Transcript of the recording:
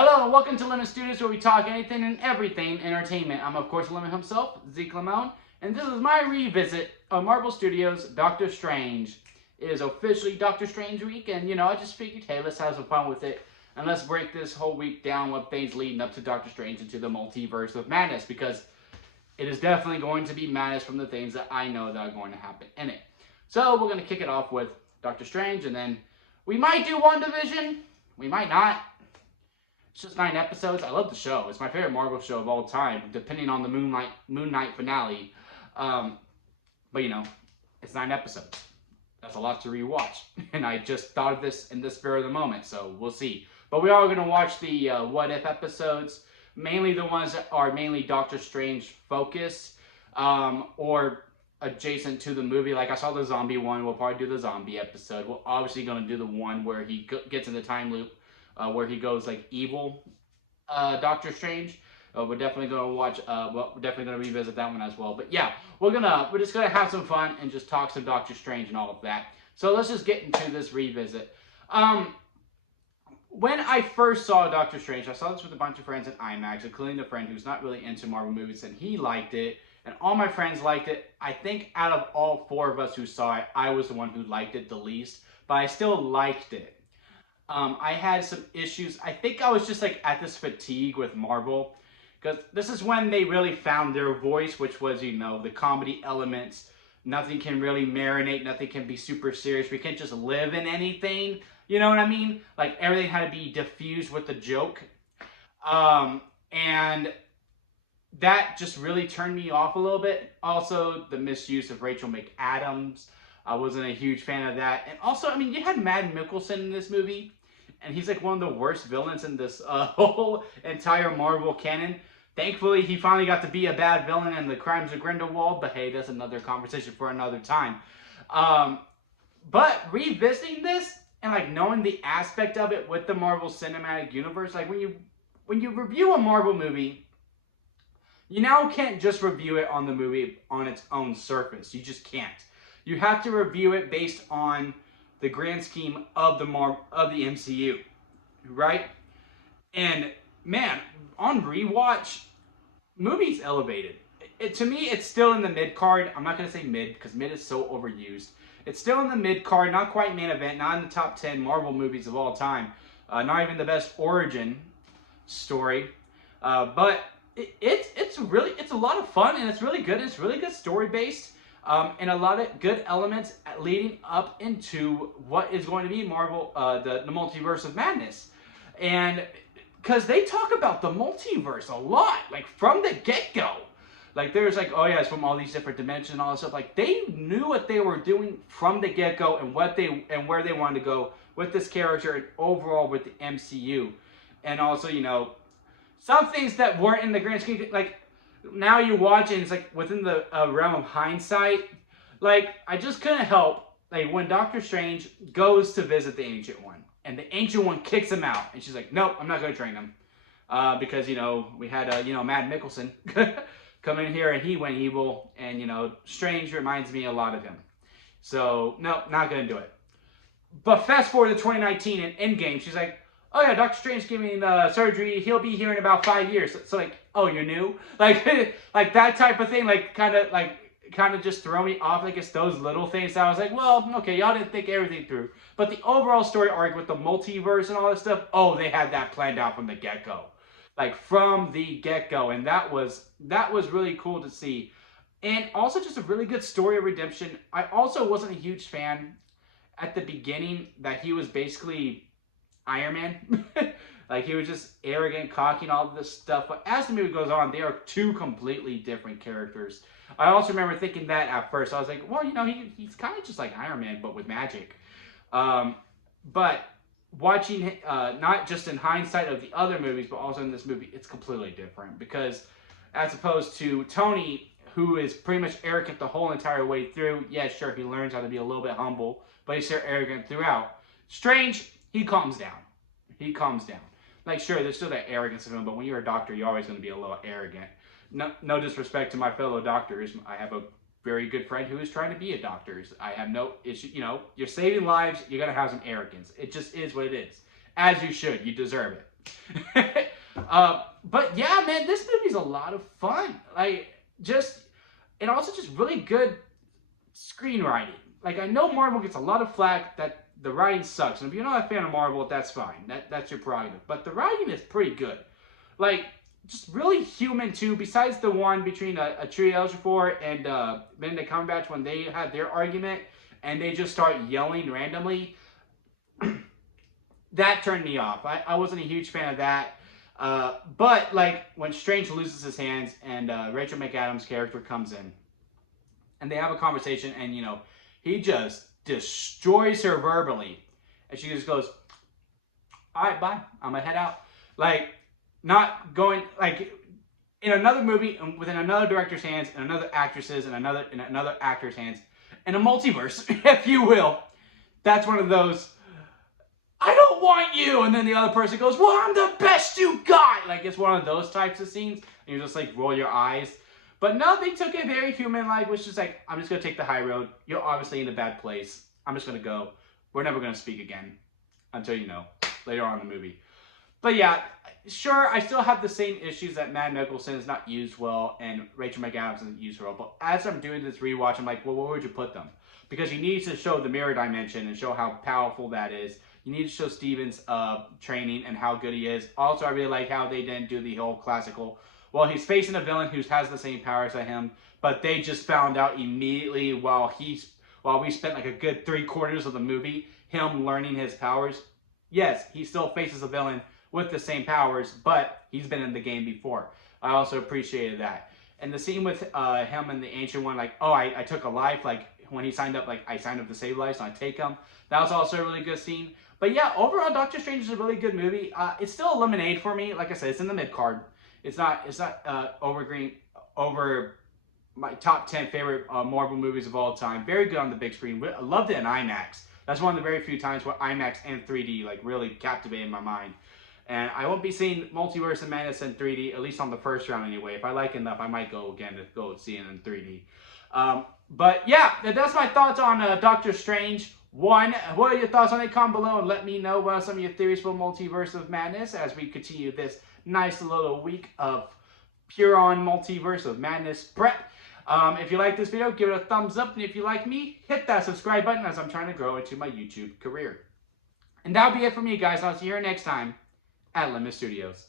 Hello and welcome to Lemon Studios, where we talk anything and everything entertainment. I'm of course Lemon himself, Zeke Lemon, and this is my revisit of Marvel Studios' Doctor Strange. It is officially Doctor Strange week, and I just figured, hey, let's have some fun with it, and let's break this whole week down with things leading up to Doctor Strange into the multiverse of madness, because it is definitely going to be madness from the things that I know that are going to happen in it. So we're going to kick it off with Doctor Strange, and then we might do WandaVision, we might not. It's just 9 episodes. I love the show. It's my favorite Marvel show of all time, depending on the Moon Knight finale. But it's 9 episodes. That's a lot to rewatch. And I just thought of this in the spur of the moment, so we'll see. But we are going to watch the What If episodes, mainly the ones that are mainly Doctor Strange focused, or adjacent to the movie. Like I saw the zombie one. We'll probably do the zombie episode. We're obviously going to do the one where he gets in the time loop. Where he goes like evil, Doctor Strange. We're definitely gonna watch. We're definitely gonna revisit that one as well. But yeah, we're just gonna have some fun and just talk some Doctor Strange and all of that. So let's just get into this revisit. When I first saw Doctor Strange, I saw this with a bunch of friends in IMAX, including a friend who's not really into Marvel movies, and he liked it, and all my friends liked it. I think out of all 4 of us who saw it, I was the one who liked it the least, but I still liked it. I had some issues. I think I was just like at this fatigue with Marvel, because this is when they really found their voice, which was, the comedy elements. Nothing can really marinate. Nothing can be super serious. We can't just live in anything. You know what I mean? Like everything had to be diffused with the joke. And that just really turned me off a little bit. Also, the misuse of Rachel McAdams. I wasn't a huge fan of that. And also, you had Mads Mikkelsen in this movie, and he's like one of the worst villains in this whole entire Marvel canon. Thankfully, he finally got to be a bad villain in The Crimes of Grindelwald, but hey, that's another conversation for another time. But revisiting this and like knowing the aspect of it with the Marvel Cinematic Universe, like when you review a Marvel movie, you now can't just review it on the movie on its own surface. You just can't. You have to review it based on the grand scheme of the MCU, right? And man, on rewatch, movie's elevated. To me, it's still in the mid card. I'm not gonna say mid because mid is so overused. It's still in the mid card, not quite main event, not in the top 10 Marvel movies of all time. Not even the best origin story, but it's a lot of fun and it's really good. It's really good story based. And a lot of good elements leading up into what is going to be Marvel, the Multiverse of Madness. And because they talk about the multiverse a lot, like from the get-go. Like there's like, oh yeah, it's from all these different dimensions and all this stuff. Like they knew what they were doing from the get-go and where they wanted to go with this character and overall with the MCU. And also, some things that weren't in the grand scheme, like now you watch and it's like within the realm of hindsight. Like I just couldn't help like when Doctor Strange goes to visit the Ancient One and the Ancient One kicks him out and she's like, nope, I'm not going to train him because we had Mads Mikkelsen come in here and he went evil, and Strange reminds me a lot of him. So no, not going to do it. But fast forward to 2019 and Endgame, she's like, oh yeah, Doctor Strange giving surgery. He'll be here in about 5 years. So like, oh, you're new? Like, like that type of thing. Like, kind of just throw me off. Like it's those little things. That I was like, well, okay, y'all didn't think everything through. But the overall story arc with the multiverse and all this stuff, oh, they had that planned out from the get-go. Like from the get-go, and that was really cool to see. And also just a really good story of redemption. I also wasn't a huge fan at the beginning that he was basically Iron Man. Like he was just arrogant, cocky, and all this stuff. But as the movie goes on, they are 2 completely different characters. I also remember thinking that at first. I was like, well, he's kind of just like Iron Man, but with magic. But watching, not just in hindsight of the other movies, but also in this movie, it's completely different. Because as opposed to Tony, who is pretty much arrogant the whole entire way through. Yeah, sure, he learns how to be a little bit humble, but he's still arrogant throughout. Strange, he calms down. He calms down. Like, sure, there's still that arrogance of him, but when you're a doctor, you're always going to be a little arrogant. No disrespect to my fellow doctors. I have a very good friend who is trying to be a doctor. I have no issue. You're saving lives. You're going to have some arrogance. It just is what it is. As you should. You deserve it. But yeah, man, this movie's a lot of fun. Like, and also just really good screenwriting. Like, I know Marvel gets a lot of flack that the writing sucks. And if you're not a fan of Marvel, that's fine. That's your prerogative. But the writing is pretty good. Like, just really human, too. Besides the one between Tree Ejiofor and Benedict Cumberbatch when they had their argument and they just start yelling randomly. That turned me off. I wasn't a huge fan of that. But, like, when Strange loses his hands and Rachel McAdams' character comes in and they have a conversation and, you know, he just destroys her verbally. And she just goes, all right, bye. I'm going to head out. Like, not going, like, in another movie, within another director's hands, and another actress's, and another actor's hands, in a multiverse, if you will. That's one of those, I don't want you, and then the other person goes, well, I'm the best you got. Like, it's one of those types of scenes, and you just, like, roll your eyes. But no, they took it very human-like, which is like, I'm just going to take the high road. You're obviously in a bad place. I'm just going to go. We're never going to speak again. Until, you know, later on in the movie. But yeah, sure, I still have the same issues that Matt Nicholson is not used well and Rachel McAdams isn't used well. But as I'm doing this rewatch, I'm like, well, where would you put them? Because you need to show the mirror dimension and show how powerful that is. You need to show Steven's training and how good he is. Also, I really like how they didn't do the whole classical, well, he's facing a villain who has the same powers as him, but they just found out immediately while we spent like a good 3/4 of the movie, him learning his powers. Yes, he still faces a villain with the same powers, but he's been in the game before. I also appreciated that. And the scene with him and the Ancient One, like, oh, I took a life, like, when he signed up, like, I signed up to save lives, so I take him. That was also a really good scene. But yeah, overall, Doctor Strange is a really good movie. It's still a lemonade for me. Like I said, it's in the mid-card. It's not over my top 10 favorite Marvel movies of all time. Very good on the big screen. I loved it in IMAX. That's one of the very few times where IMAX and 3D like really captivated my mind. And I won't be seeing Multiverse of Madness in 3D, at least on the first round anyway. If I like it enough, I might go again to go see it in 3D. But yeah, that's my thoughts on Doctor Strange 1. What are your thoughts on it? Comment below and let me know what are some of your theories for Multiverse of Madness as we continue this nice little week of pure on Multiverse of Madness prep. If you like this video, give it a thumbs up. And if you like me, hit that subscribe button as I'm trying to grow into my YouTube career. And that'll be it for me, guys. I'll see you here next time at Limit Studios.